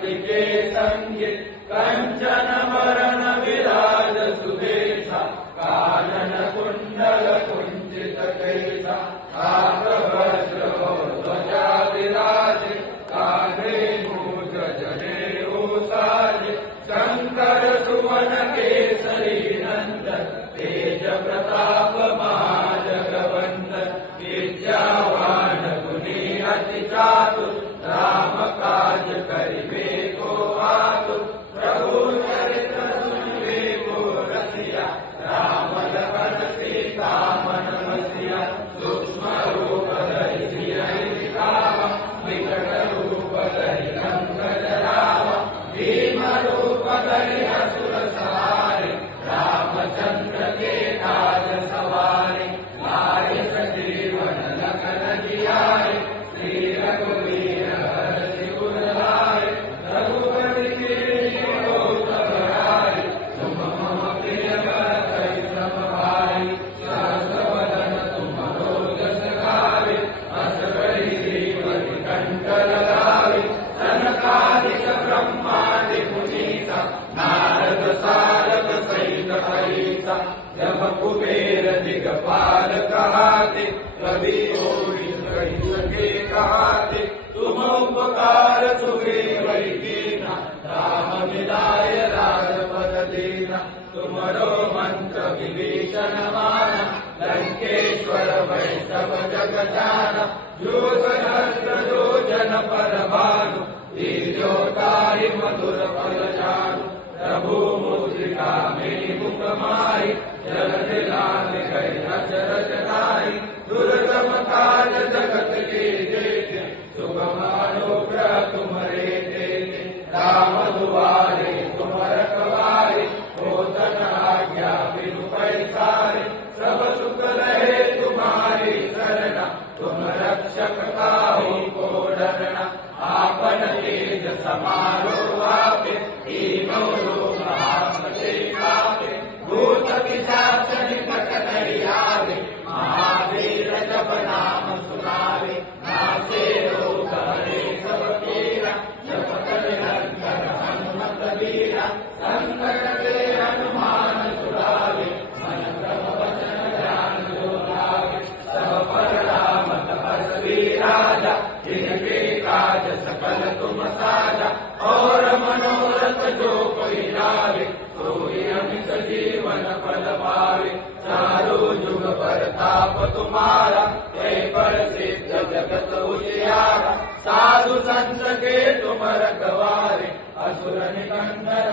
भक्ति के संगे कंचन वरण विराज सुबेशा कानन कुंडल कुंचित केशा वज्र ध्वजा विराजे कांधे मूज जनेऊ साजे शंकर सुवन केसरी नंदन तेज प्रताप महाजगवंदन विद्यावान गुणी अति चातुर राम काज करिबे को आतुर प्रभु चरित्र सुनिबे को रसिया राम लखन सीता मन बसिया सूक्ष्म रूप धरि सियहि दिखावा विकट रूप धरि लंक जरावा भीम रूप धरि असुर सहारे रामचंद्र के काज सवारे लाए सजीवन लखन जियाए श्री रघुवीर हरषि उर लाए रघुपति कीन्हि बहुत बड़ाई तुम मम प्रिय भरत सम भाई सहस वदन तुम्हरो जस गावे अस कहि श्रीपति कंठ लगावे सनकादिक ब्रह्मादि मुनीसा नारद सारद सहित अहिसा जब कुबेर दिगपाल कहाते कवि कोई कहि सके कहाते तुम उपकार सुग्रीव कीना राम मिलाय राजपद दीना तुमरो मंत्र विभीषण माना लंकेश्वर वैष्णव जग जाना जो सहस्र जो जन पर भानु दीर्घोतारि मधुर फल जानु प्रभु मुद्रिका मेरी मुख मारी जगत लाल गए अचरज नारी दुर्गम काज जगत के देते सुगम अनुग्रह तुम्हारे देते राम दुआरे तुम रखवारे होतन आज्ञा बिनु पैसारे सब सुख रहे तुम्हारी शरणा तुम रक्षक काहू को डरना आपन तेज समारो आपे तीनों लोक आपसे कापे भूत पिशाच निकट नहीं आवे महावीर जब नाम सुनावे नासे रोग हरे सब पीरा जपत निरंतर हनुमत वीरा संकट से हनुमान छुड़ावे मन क्रम वचन ध्यान जो लावे सब पर राम तपस्वी राजा जिनके काज सकल तुम साजा और मनोरथ जो कोई लावे सोई अमित जीवन फल पावे चारों जुग परताप तुम्हारा हे पर सिद्ध जगत उजियारा साधु संत के तुम रखवारे असुर निकंदन